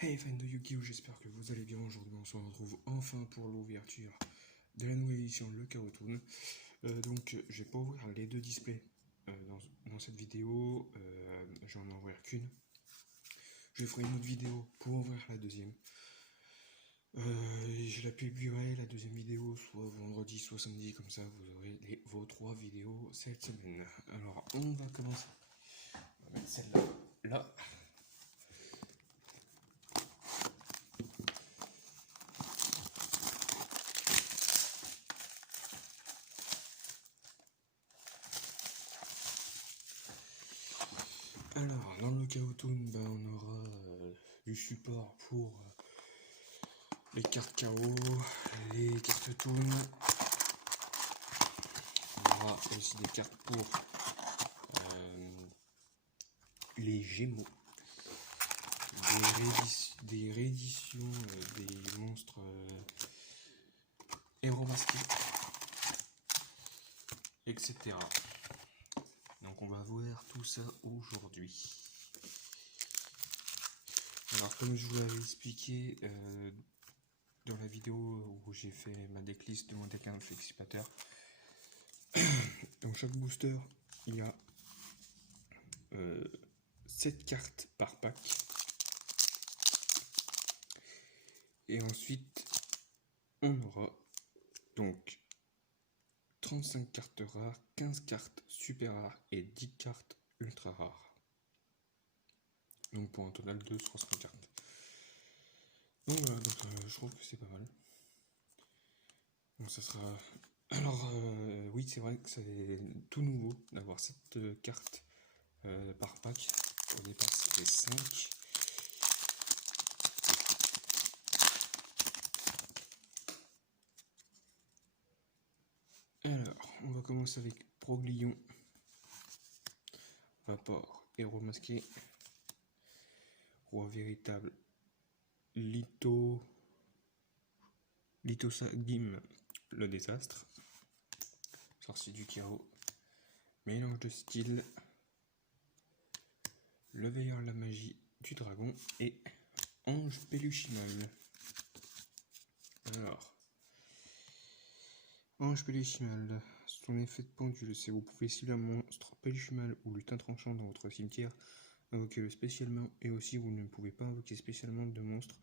Hey fans de Yu-Gi-Oh! J'espère que vous allez bien. Aujourd'hui, on se retrouve enfin pour l'ouverture de la nouvelle édition Le Chaos Toon. Je vais pas ouvrir les deux displays dans cette vidéo. Je vais en ouvrir qu'une. Je ferai une autre vidéo pour ouvrir la deuxième. Je la publierai la deuxième vidéo soit vendredi, soit samedi. Comme ça, vous aurez vos 3 vidéos cette semaine. Alors, on va commencer. On va mettre celle-là là. Alors, dans le Chaos Toon, on aura du support pour les cartes KO, les cartes Toon. On aura aussi des cartes pour les Gémeaux, des rééditions des monstres héros masqués, etc. Donc on va voir tout ça aujourd'hui. Alors comme je vous l'avais expliqué dans la vidéo où j'ai fait ma decklist de mon deck anticipateur, donc chaque booster il y a 7 cartes par pack. Et ensuite on aura donc 35 cartes rares, 15 cartes super rares et 10 cartes ultra rares. Donc pour un total de 60 cartes. Donc voilà, je trouve que c'est pas mal. Donc ça sera... Alors oui, c'est vrai que c'est tout nouveau d'avoir cette carte par pack. Au départ c'était 5. Alors, on va commencer avec Proglion, Vapor, Héros Masqué, Roi Véritable, Litosagim, le Désastre, Sorcier du Chaos, Mélange de style, Le Veilleur de la Magie du Dragon et Ange Péluchimal. Alors, Ange Péluchimal, son effet de pendule, c'est vous pouvez cibler un monstre Péluchimal ou lutin tranchant dans votre cimetière, invoquez-le spécialement, et aussi vous ne pouvez pas invoquer spécialement de monstre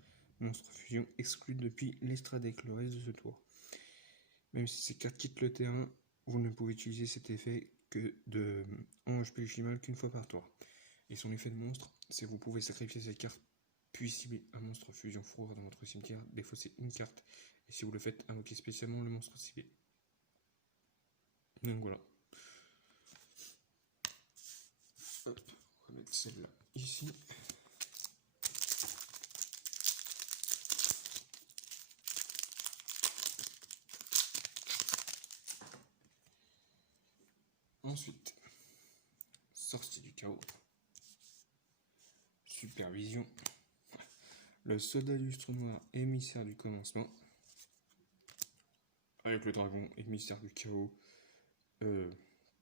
fusion exclu depuis l'extra deck le reste de ce tour. Même si ces cartes quittent le terrain, vous ne pouvez utiliser cet effet que de Ange Péluchimal qu'une fois par tour. Et son effet de monstre, c'est vous pouvez sacrifier cette carte puis cibler un monstre fusion froid dans votre cimetière, défausser une carte, et si vous le faites, invoquer spécialement le monstre ciblé. Donc voilà. Hop, on va mettre celle-là ici. Ensuite, Sorcier du Chaos, Supervision, le Soldat lustre noir, émissaire du commencement, avec le dragon, émissaire du chaos,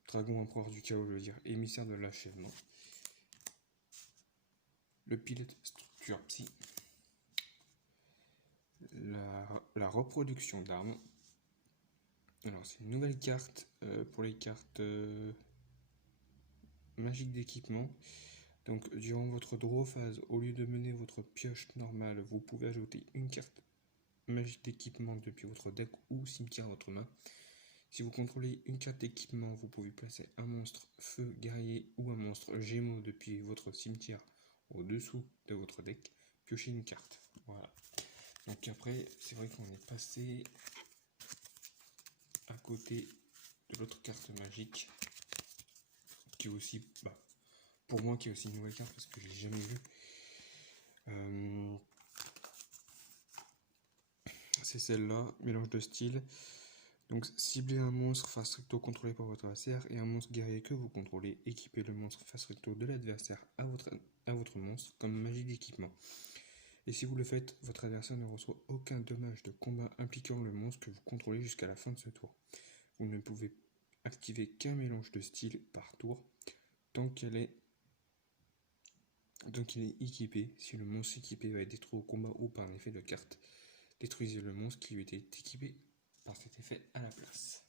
dragon empereur du chaos, je veux dire, émissaire de l'achèvement, le pilote structure psy, la reproduction d'armes. Alors c'est une nouvelle carte pour les cartes magiques d'équipement. Donc durant votre draw phase, au lieu de mener votre pioche normale, vous pouvez ajouter une carte magique d'équipement depuis votre deck ou cimetière à votre main. Si vous contrôlez une carte d'équipement, vous pouvez placer un monstre feu guerrier ou un monstre gémeaux depuis votre cimetière au-dessous de votre deck, piocher une carte. Voilà. Donc après, c'est vrai qu'on est passé à côté de l'autre carte magique, qui est aussi, pour moi, qui est aussi une nouvelle carte parce que je l'ai jamais vue. C'est celle-là, mélange de style. Donc ciblez un monstre face recto contrôlé par votre adversaire et un monstre guerrier que vous contrôlez. Équipez le monstre face recto de l'adversaire à votre monstre comme magie d'équipement. Et si vous le faites, votre adversaire ne reçoit aucun dommage de combat impliquant le monstre que vous contrôlez jusqu'à la fin de ce tour. Vous ne pouvez activer qu'un mélange de style par tour tant qu'elle est Donc il est équipé. Si le monstre équipé va être détruit au combat ou par un effet de carte, détruisez le monstre qui lui était équipé par cet effet à la place.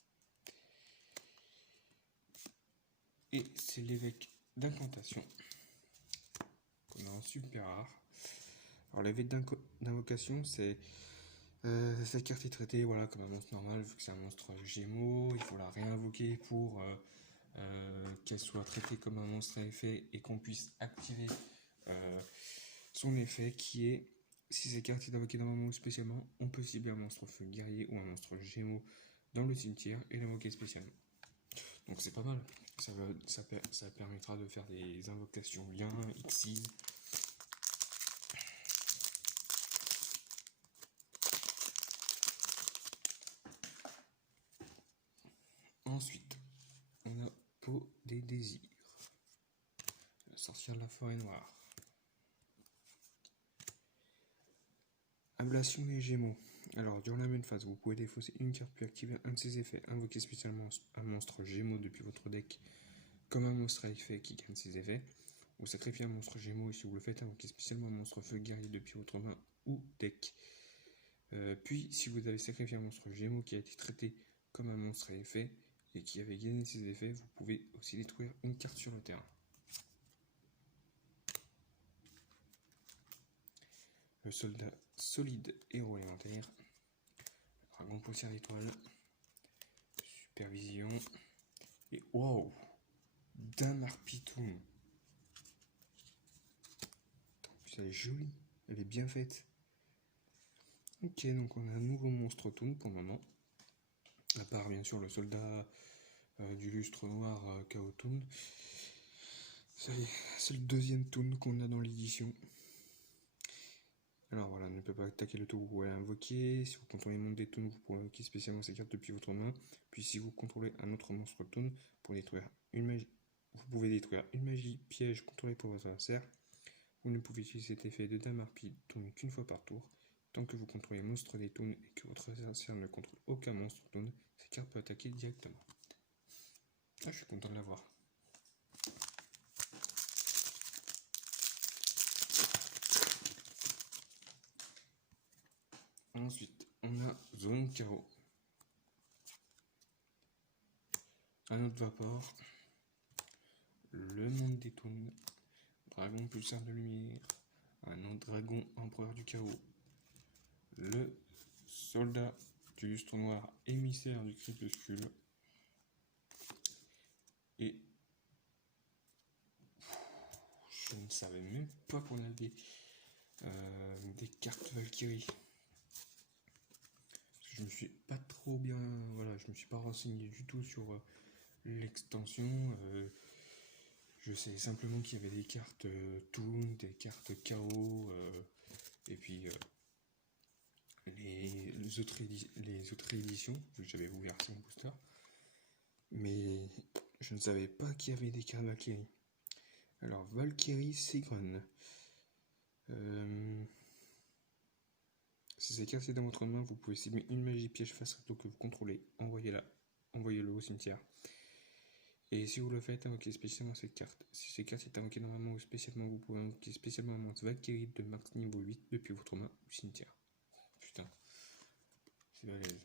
Et c'est l'évêque d'incantation qu'on a en super rare. Alors l'évêque d'invocation, c'est cette carte est traitée voilà, comme un monstre normal, vu que c'est un monstre gémeaux, il faut la réinvoquer pour qu'elle soit traitée comme un monstre à effet et qu'on puisse activer son effet qui est, si cette carte est invoquée normalement ou spécialement, on peut cibler un monstre feu guerrier ou un monstre gémeaux dans le cimetière et l'invoquer spécialement. Donc c'est pas mal, ça permettra de faire des invocations liens, Xyz. Ensuite, on a Peau des désirs, la sorcière de la forêt noire. Ablation des Gémeaux. Alors, durant la même phase, vous pouvez défausser une carte puis activer un de ses effets, invoquer spécialement un monstre Gémeaux depuis votre deck, comme un monstre à effet qui gagne ses effets, ou sacrifier un monstre Gémeaux et si vous le faites, invoquer spécialement un monstre feu guerrier depuis votre main ou deck. Puis, si vous avez sacrifié un monstre Gémeaux qui a été traité comme un monstre à effet et qui avait gagné ses effets, vous pouvez aussi détruire une carte sur le terrain. Le soldat solide héros élémentaire, dragon poussière d'étoile, supervision, et wow, Damar Pitoum. En plus elle est jolie, elle est bien faite. Ok, donc on a un nouveau monstre toon pour le moment. À part bien sûr le soldat du lustre noir Chaos Toon. C'est le deuxième toon qu'on a dans l'édition. Alors voilà, ne peut pas attaquer le tour, vous pouvez l'invoquer. Si vous contrôlez le monde des toons, vous pouvez invoquer spécialement ces cartes depuis votre main. Puis si vous contrôlez un autre monstre toon, pour détruire une magie, vous pouvez détruire une magie piège contrôlée par votre adversaire. Vous ne pouvez utiliser cet effet de Damarpi Toon qu'une fois par tour. Tant que vous contrôlez un monstre des toons et que votre adversaire ne contrôle aucun monstre toon, cette carte peut attaquer directement. Ah, je suis content de l'avoir. Ensuite, on a Zone Chaos. Un autre Vapor. Le monde des toons. Dragon pulsar de lumière. Un autre dragon empereur du chaos. Le soldat du lustre noir émissaire du crépuscule. Et je ne savais même pas qu'on avait des cartes Valkyrie. Je me suis pas trop bien, voilà, je me suis pas renseigné du tout sur l'extension. Je sais simplement qu'il y avait des cartes Toon, des cartes KO, et puis les autres éditions, vu que j'avais ouvert 5 boosters. Mais je ne savais pas qu'il y avait des cartes Valkyrie. Alors, Valkyrie Sigrun. Si cette carte est dans votre main, vous pouvez cibler une magie piège face au que vous contrôlez. Envoyez-le au cimetière. Et si vous le faites, invoquez spécialement cette carte. Si cette carte est invoquée normalement ou spécialement, vous pouvez invoquer spécialement un monstre Valkyrie de max niveau 8 depuis votre main ou cimetière. Putain, c'est balèze.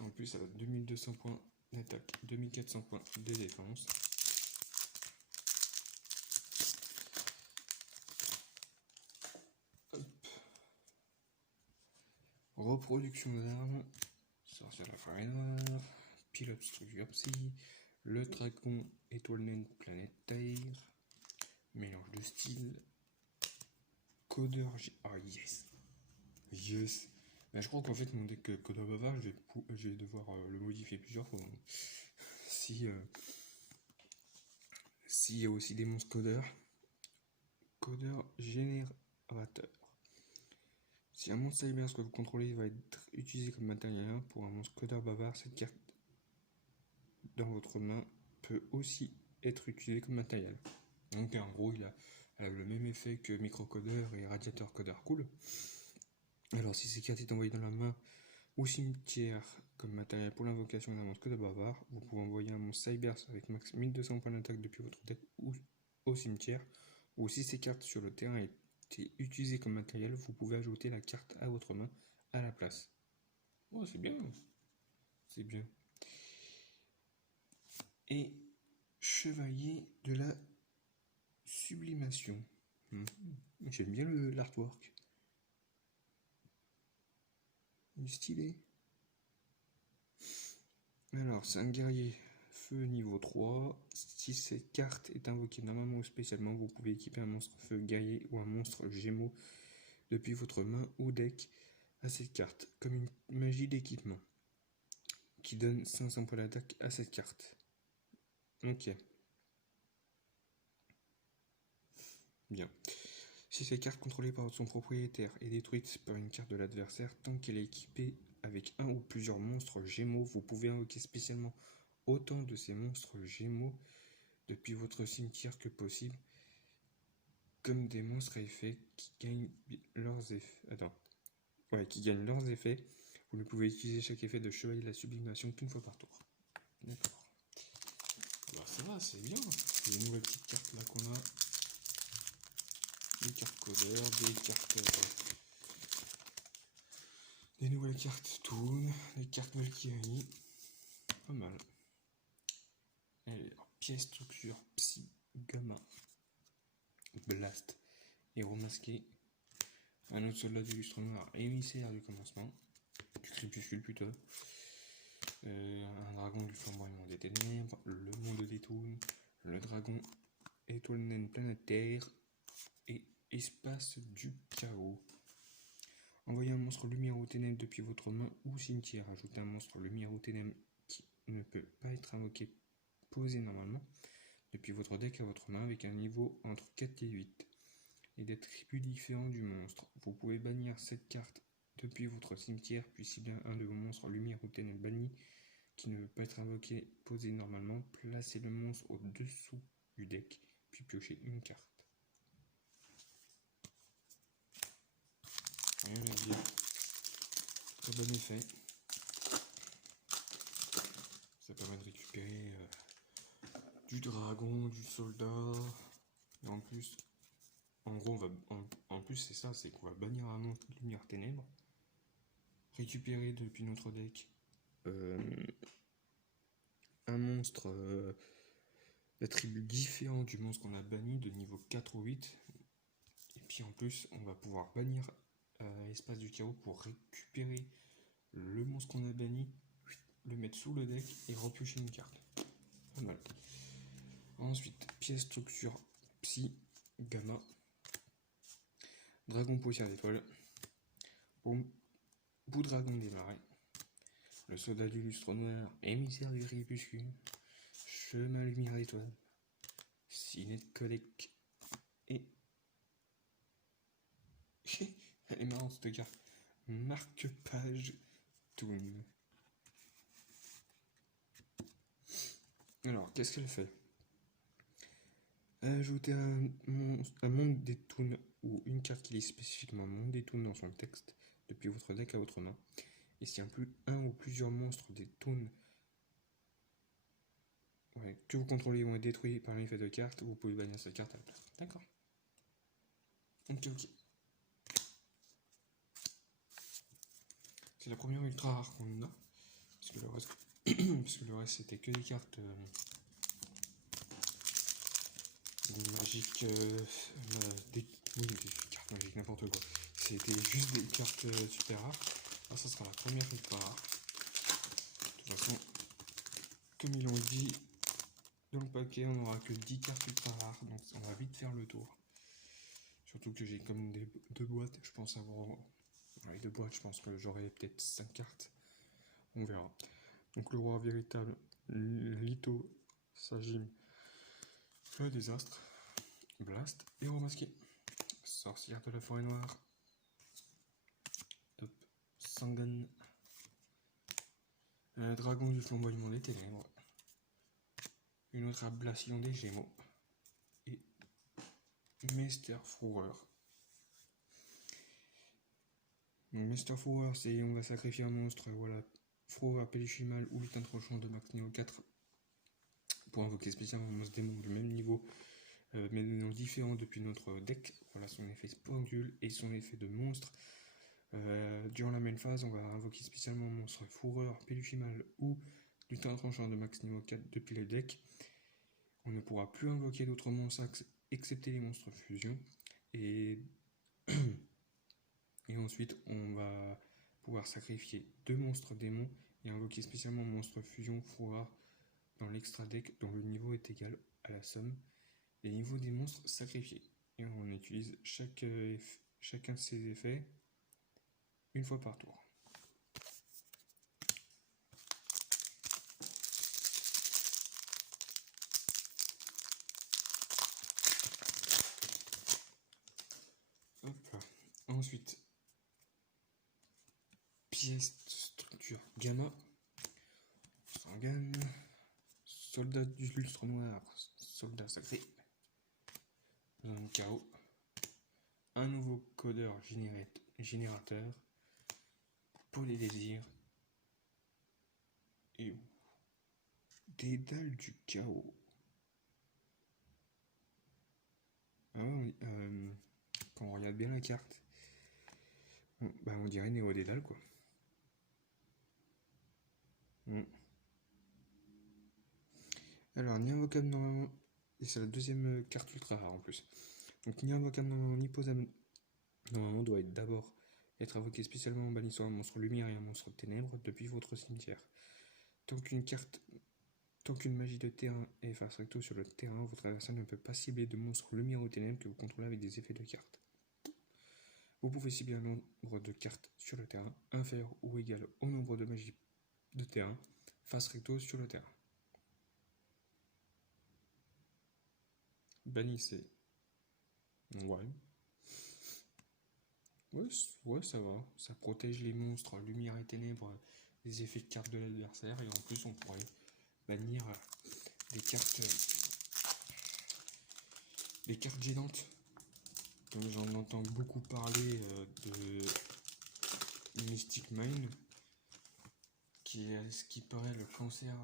En plus, ça va 2200 points d'attaque, 2400 points de défense. Hop. Reproduction d'armes, sorcière de la forêt noire, pilote structure psy, le dragon étoile naine planète Terre, mélange de style, codeur. Ah yes! Yes! Bah, je crois qu'en fait mon deck codeur bavard, je vais devoir le modifier plusieurs fois. Si s'il y a aussi des monstres codeur générateur. Si un monstre cyber que vous contrôlez va être utilisé comme matériel pour un monstre codeur bavard, cette carte dans votre main peut aussi être utilisée comme matériel. Donc en gros, elle a le même effet que microcodeur et radiateur codeur cool. Alors si cette carte est envoyée dans la main ou cimetière comme matériel pour l'invocation d'un monstre codeur bavard, vous pouvez envoyer un monstre cyber avec max 1200 points d'attaque depuis votre deck ou au cimetière ou si ces cartes sur le terrain étaient utilisées comme matériel, vous pouvez ajouter la carte à votre main à la place. Oh, c'est bien. C'est bien. Et chevalier de la sublimation. J'aime bien l'artwork. Il est stylé. Alors, c'est un guerrier feu niveau 3. Si cette carte est invoquée normalement ou spécialement, vous pouvez équiper un monstre feu guerrier ou un monstre gémeaux depuis votre main ou deck à cette carte, comme une magie d'équipement, qui donne 500 points d'attaque à cette carte. Ok. Bien. Si cette carte contrôlée par son propriétaire est détruite par une carte de l'adversaire, tant qu'elle est équipée avec un ou plusieurs monstres gémeaux, vous pouvez invoquer spécialement autant de ces monstres gémeaux depuis votre cimetière que possible, comme des monstres à effet qui gagnent leurs effets. Qui gagnent leurs effets. Vous ne pouvez utiliser chaque effet de chevalier de la sublimation qu'une fois par tour. D'accord. Alors ça va, c'est bien. Les nouvelles petites cartes là qu'on a. Des cartes codeurs, des nouvelles cartes Toon, des cartes Valkyrie. Pas mal. Alors, pièce structure, psy, gamma, blast, héros masqué, un autre soldat du lustre noir, émissaire du commencement, du crépuscule plutôt, un dragon du flamboiement des ténèbres, le monde des Toon, le dragon étoile naine planétaire et espace du chaos. Envoyez un monstre lumière aux ténèbres depuis votre main ou cimetière. Ajoutez un monstre lumière aux ténèbres qui ne peut pas être invoqué posé normalement depuis votre deck à votre main avec un niveau entre 4 et 8 et d'attributs différents du monstre. Vous pouvez bannir cette carte depuis votre cimetière, puis cibler un de vos monstres lumière ou ténèbres bannis qui ne peut pas être invoqué posé normalement. Placez le monstre au-dessous du deck, puis piochez une carte. Rien à dire. Très bon effet. Ça permet de récupérer du dragon, du soldat. Et en plus, en gros, en plus c'est ça, c'est qu'on va bannir un monstre lumière ténèbres, récupérer depuis notre deck un monstre d'attribut différent du monstre qu'on a banni de niveau 4 ou 8. Et puis en plus, on va pouvoir bannir Espace du Chaos pour récupérer le monstre qu'on a banni, le mettre sous le deck et repiocher une carte. Pas mal. Ensuite, pièce structure psy, gamma, dragon poussière d'étoile, bout dragon des marais, le soldat du lustre noir, émissaire du crépuscule, chemin lumière d'étoile, ciné de collecte et elle est marrante cette carte, marque-page Toon. Alors, qu'est-ce qu'elle fait? Ajouter un monde des Toons ou une carte qui lit spécifiquement monde des Toons dans son texte depuis votre deck à votre main. Et si un ou plusieurs monstres des Toons que vous contrôlez vont être détruits par un effet de carte, vous pouvez bannir cette carte à la place. D'accord. Ok. C'est la première ultra rare qu'on a. Parce que le reste c'était que des cartes magiques. Des cartes magiques, n'importe quoi. C'était juste des cartes super rares. Là, ça sera la première ultra rare. De toute façon, comme ils l'ont dit dans le paquet, on n'aura que 10 cartes ultra rares. Donc on va vite faire le tour. Surtout que j'ai comme deux boîtes. Je pense avoir. Avec deux boîtes, je pense que j'aurai peut-être 5 cartes. On verra. Donc le roi véritable, Lito, Sajim, le désastre, Blast, héros masqué, sorcière de la forêt noire, top, Sangan, dragon du flamboiement des ténèbres, une autre ablation des gémeaux, et Mester Frouer. Donc Mester Frouer, c'est on va sacrifier un monstre, voilà, Frouer, Pélichimal ou lutin tranchant de Max Neo 4 pour invoquer spécialement un monstre démon du même niveau mais différent depuis notre deck. Voilà son effet pendule et son effet de monstre. Durant la main phase, on va invoquer spécialement monstre fourreur, péluchimal ou lutin tranchant de max niveau 4 depuis le deck. On ne pourra plus invoquer d'autres monstres excepté les monstres fusion. Et ensuite, on va pouvoir sacrifier 2 monstres démons et invoquer spécialement monstre fusion fourreur dans l'extra deck dont le niveau est égal à la somme des niveaux des monstres sacrifiés. Et on utilise chacun de ces effets une fois par tour. Hop. Ensuite, pièce de structure gamma, Sangan, soldat du lustre noir, soldat sacré, zone chaos, un nouveau codeur générateur, polydésir et dédale du chaos. Ah ouais, quand on regarde bien la carte, on dirait Néo Dédale quoi. Alors, ni invocable normalement, et c'est la deuxième carte ultra rare en plus. Donc, ni invocable normalement, ni posable normalement doit être d'abord être invoqué spécialement en bannissant un monstre lumière et un monstre ténèbres depuis votre cimetière. Tant qu'une magie de terrain est face recto sur le terrain, votre adversaire ne peut pas cibler de monstres lumière ou ténèbres que vous contrôlez avec des effets de cartes. Vous pouvez cibler un nombre de cartes sur le terrain inférieur ou égal au nombre de magies de terrain face recto sur le terrain. Bannissez. Ouais. Ouais, ça va. Ça protège les monstres, lumière et ténèbres, des effets de cartes de l'adversaire. Et en plus, on pourrait bannir des cartes gênantes. Donc j'en entends beaucoup parler de Mystic Mine, qui est ce qui paraît le cancer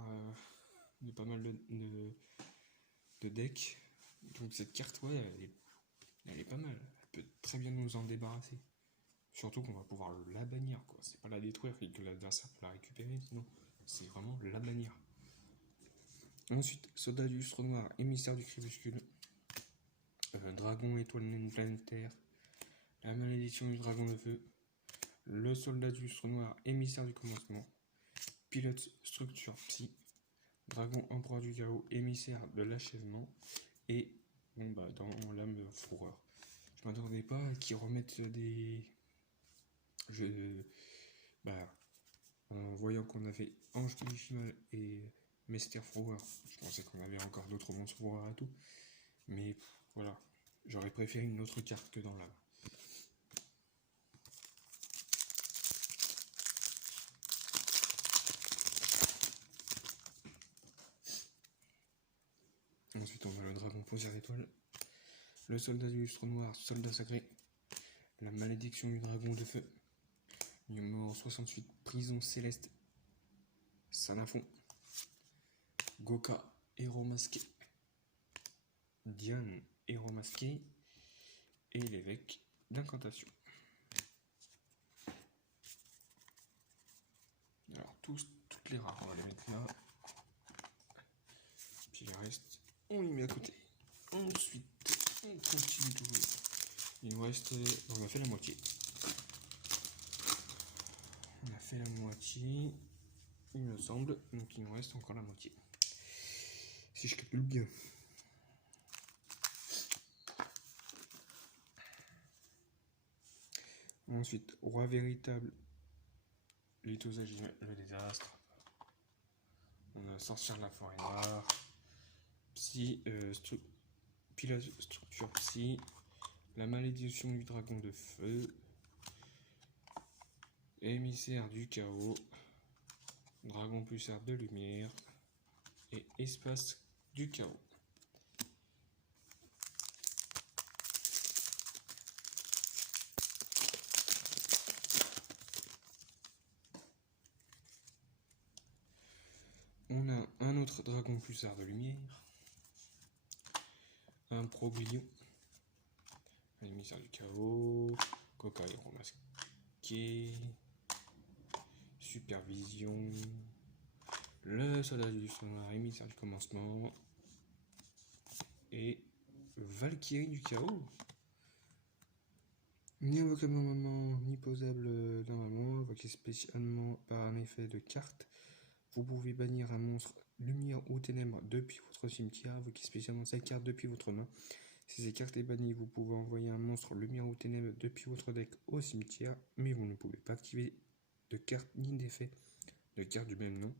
de pas mal de decks. Donc cette carte, ouais, elle est pas mal. Elle peut très bien nous en débarrasser. Surtout qu'on va pouvoir la bannir, quoi. C'est pas la détruire et que l'adversaire peut la récupérer, sinon c'est vraiment la bannir. Ensuite, soldat du lustre noir, émissaire du crépuscule, dragon étoile naine planétaire, la malédiction du dragon de feu, le soldat du lustre noir, émissaire du commencement, pilote structure psy, dragon empereur du chaos, émissaire de l'achèvement, et dans l'âme fourreur. Je m'attendais pas qu'ils remettent des en voyant qu'on avait Ange Péluchimal et Mester Fourreur, je pensais qu'on avait encore d'autres monstres fourreurs à tout. Mais voilà, j'aurais préféré une autre carte que dans la. Ensuite, on a le dragon poseur étoile, le soldat du lustre noir, soldat sacré, la malédiction du dragon de feu, numéro 68, prison céleste, Sanafon, Goka, héros masqué, Diane, héros masqué, et l'évêque d'incantation. Alors, toutes les rares, on va les mettre là. Puis le reste, on les met à côté. Ensuite, on continue toujours. Il nous reste. On a fait la moitié. On a fait la moitié, il me semble. Donc, il nous reste encore la moitié. Si je calcule bien. Ensuite, roi véritable, lithosagine, le désastre. On a sorcière de la forêt noire, psy, pilote structure psy, la malédiction du dragon de feu, émissaire du chaos, dragon pulsar de lumière et espace du chaos. On a un autre dragon pulsar de lumière, un Proglio, un émissaire du chaos, Coca-Héros masqué, Supervision, le soldat du sonar, émissaire du commencement, et Valkyrie du chaos. Ni invocable normalement, ni posable normalement, invoqué spécialement par un effet de carte. Vous pouvez bannir un monstre lumière ou ténèbres depuis votre cimetière, invoquer spécialement cette carte depuis votre main. Si cette carte est bannie, vous pouvez envoyer un monstre lumière ou ténèbres depuis votre deck au cimetière, mais vous ne pouvez pas activer de carte ni d'effet de carte du même nom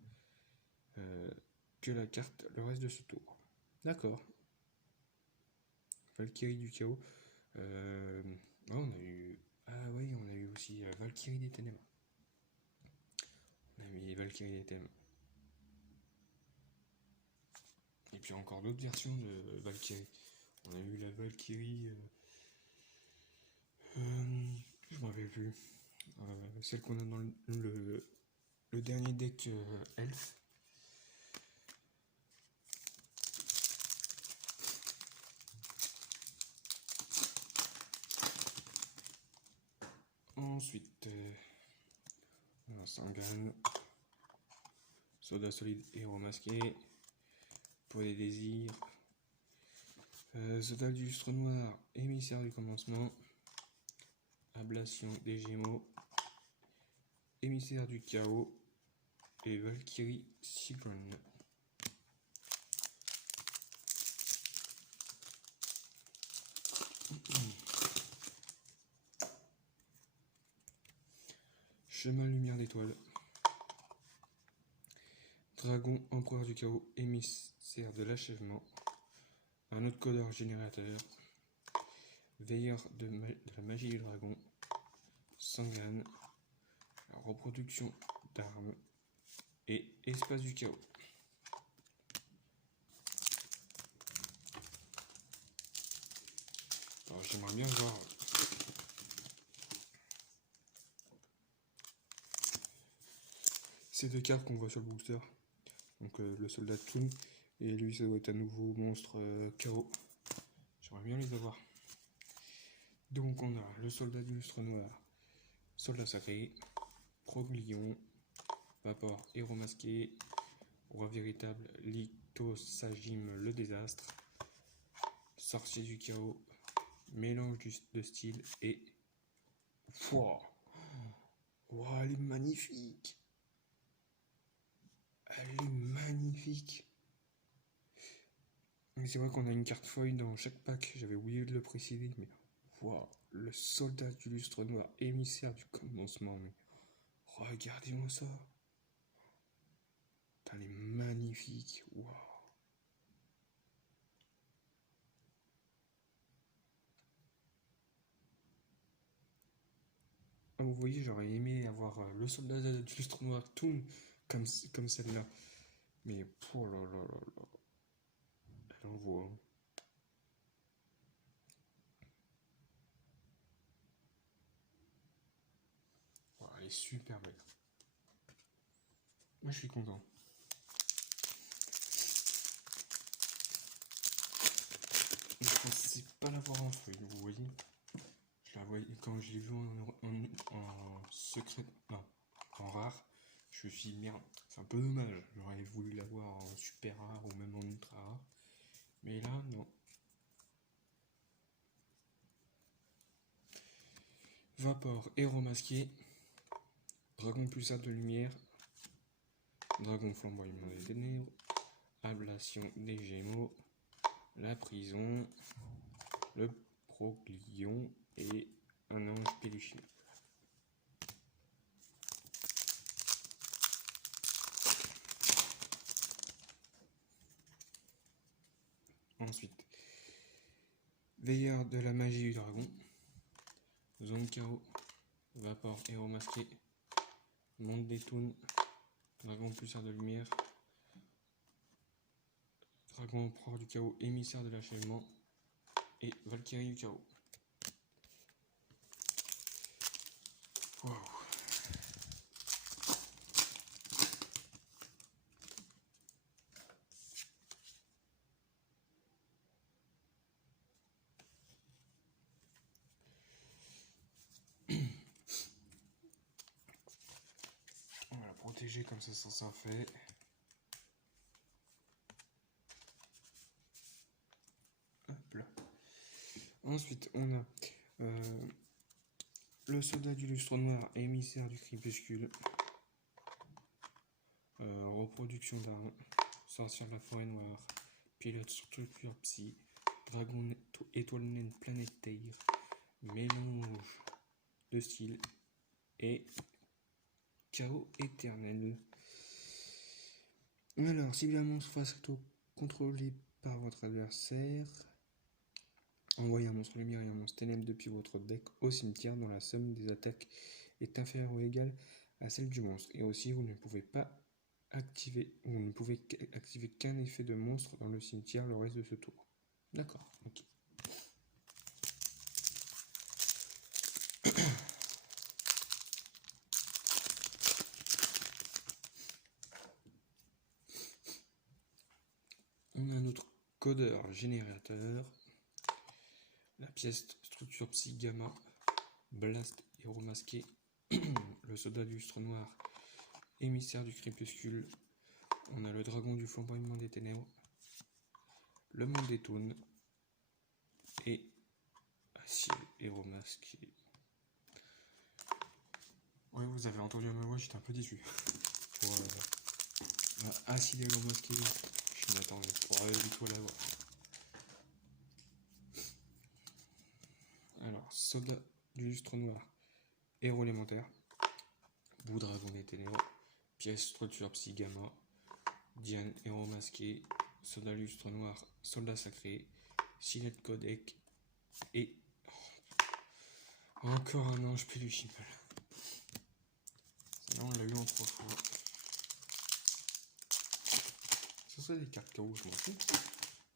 que la carte le reste de ce tour. D'accord. Valkyrie du chaos. On a eu. Ah oui, on a eu aussi Valkyrie des ténèbres. On a mis Valkyrie des ténèbres. Et puis encore d'autres versions de Valkyrie. On a eu la Valkyrie. Je m'en rappelle plus. Celle qu'on a dans le dernier deck Elf. Ensuite, on a Sangan, Soldat solide, héros masqué, pour les désirs, Soldat du lustre noir, émissaire du commencement, Ablation des Gémeaux, émissaire du chaos et Valkyrie Sigrun. Chemin lumière d'étoile. Dragon empereur du chaos, émissaire de l'achèvement. Un autre codeur générateur. Veilleur de la magie du dragon. Sangan. Reproduction d'armes. Et espace du chaos. Alors j'aimerais bien voir ces deux cartes qu'on voit sur le booster. Donc le soldat Toon et lui ça doit être un nouveau monstre chaos. J'aimerais bien les avoir. Donc on a le soldat du lustre noir, soldat sacré, Proglion, Vapor héros masqué, roi véritable, Lithosagim le désastre, sorcier du chaos, mélange de style et... Wow, elle est magnifique. Elle est magnifique. Mais c'est vrai qu'on a une carte foil dans chaque pack, j'avais oublié de le préciser, mais wow, le soldat du lustre noir, émissaire du commencement, mais regardez-moi ça. Elle est magnifique, wow. Ah, vous voyez, j'aurais aimé avoir le soldat du lustre noir Toon comme celle-là. Mais oh là là là là. Elle envoie. Hein. Wow, elle est super belle. Moi je suis content. Je pensais pas l'avoir en feuille, vous voyez. Je la voyais quand je l'ai vu en secret, non, en rare. Je me suis dit merde, c'est un peu dommage. J'aurais voulu l'avoir en super rare ou même en ultra rare. Mais là, non. Vapor, héros masqué, dragon pulsar de lumière, dragon flamboyant des ténèbres, ablation des gémeaux, la prison, le Proglion et un ange péluchine. Ensuite, veilleur de la magie du dragon, zone chaos, vapor héros masqué, monde des toons, dragon pulsar de lumière, dragon empereur du chaos, émissaire de l'achèvement et Valkyrie du chaos. Waouh. protéger comme ça fait. Hop là. Ensuite, on a le soldat du lustre noir, émissaire du crépuscule, reproduction d'armes, sorcière de la forêt noire, pilote structure psy, dragon étoile naine planète Terre, mélange de style et chaos éternel. Alors, si la monstre face contrôlé par votre adversaire, envoyez un monstre lumière et un monstre ténèbres depuis votre deck au cimetière dont la somme des attaques est inférieure ou égale à celle du monstre. Et aussi, vous ne pouvez activer qu'un effet de monstre dans le cimetière le reste de ce tour. D'accord, ok. On a notre codeur générateur, la pièce structure psy gamma, blast héros masqué, le soldat du lustre noir, émissaire du crépuscule, on a le dragon du flamboiement des ténèbres, le monde des Toons et Acier héros masqué. Ouais, vous avez entendu ma voix, j'étais un peu déçu. Pour Acier héros masqué, je m'attendais pour du tout à l'avoir. Alors, soldat du lustre noir, héros élémentaire, bout dragon des ténèbres, pièce structure psy gamma, Diane héros masqué, soldat lustre noir, soldat sacré, Sinette codec et encore un ange péluchimal. Là on l'a eu en 3 fois. Ce serait des cartes KO, je m'en fous.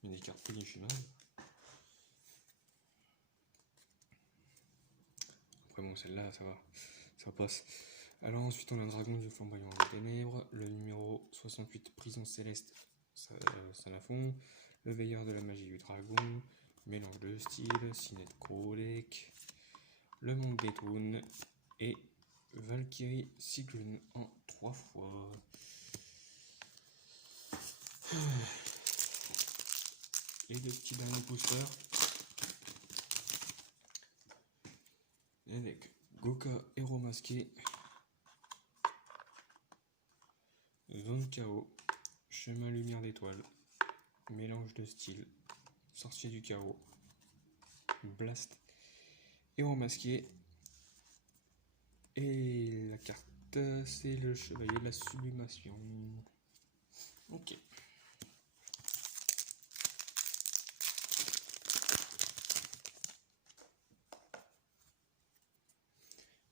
Mais des cartes péluchimales. Après bon, celle-là, ça va. Ça passe. Alors ensuite on a le dragon du flamboyant des ténèbres, le numéro 68 prison céleste, ça la fond, le veilleur de la magie du dragon, mélange de style, Sinette codec, le monde des Toons et Valkyrie Cyclone en 3 fois. Et le petit dernier booster avec Goka héros masqué, zone chaos, chemin lumière d'étoile, mélange de style, sorcier du chaos, blast héros masqué. Et la carte, c'est le chevalier de la sublimation. Ok.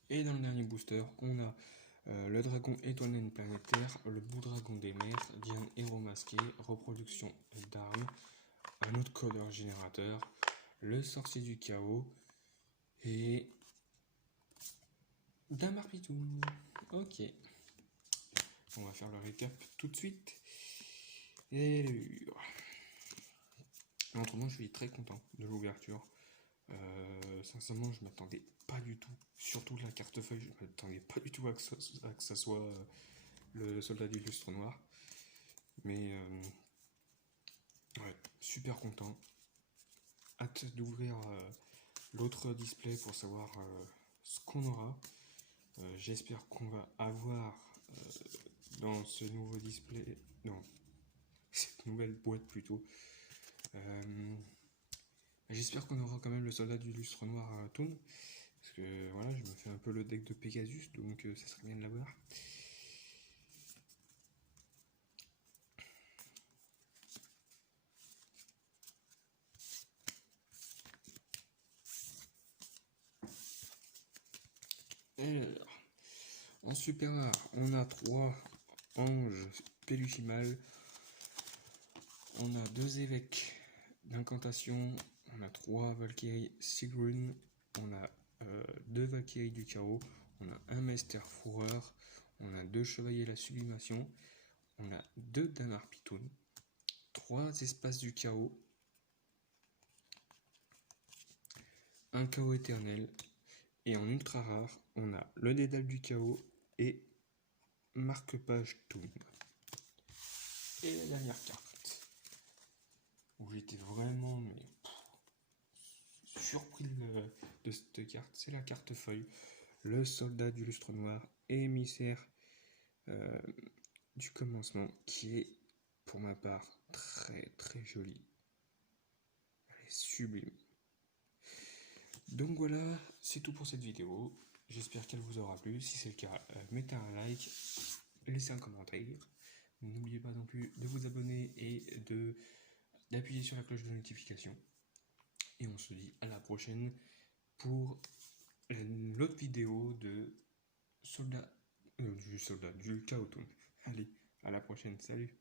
Et dans le dernier booster, on a le dragon étoile naine planétaire, le bout dragon des mers, Diane héros masqué, reproduction d'armes, un autre codeur générateur, le sorcier du chaos et Damar Pitoun. Ok. On va faire le récap tout de suite. Et autrement, je suis très content de l'ouverture. Sincèrement, je m'attendais pas du tout, surtout la carte feuille, je m'attendais pas du tout à que ça soit le soldat du lustre noir. Mais ouais, super content. Hâte d'ouvrir l'autre display pour savoir ce qu'on aura. J'espère qu'on va avoir dans ce nouveau display, non, cette nouvelle boîte plutôt. J'espère qu'on aura quand même le soldat du lustre noir à Toon. Parce que voilà, je me fais un peu le deck de Pegasus, donc ça serait bien de l'avoir. Alors, en super rare, on a 3 anges péluchimales. On a 2 évêques d'incantation. On a 3 Valkyrie Sigrun. On a 2 Valkyries du chaos. On a un Maester Fourreur. On a 2 chevaliers de la sublimation. On a 2 Damar Pitoun. 3 espaces du chaos. Un chaos éternel. Et en ultra rare, on a le dédale du chaos et marque-page Toon. Et la dernière carte, où j'étais vraiment surpris de cette carte, c'est la carte feuille. Le soldat du lustre noir, émissaire du commencement, qui est pour ma part très très jolie. Elle est sublime. Donc voilà, c'est tout pour cette vidéo. J'espère qu'elle vous aura plu. Si c'est le cas, mettez un like, laissez un commentaire. N'oubliez pas non plus de vous abonner et d'appuyer sur la cloche de notification. Et on se dit à la prochaine pour l'autre vidéo de du Chaos Toon. Allez, à la prochaine, salut!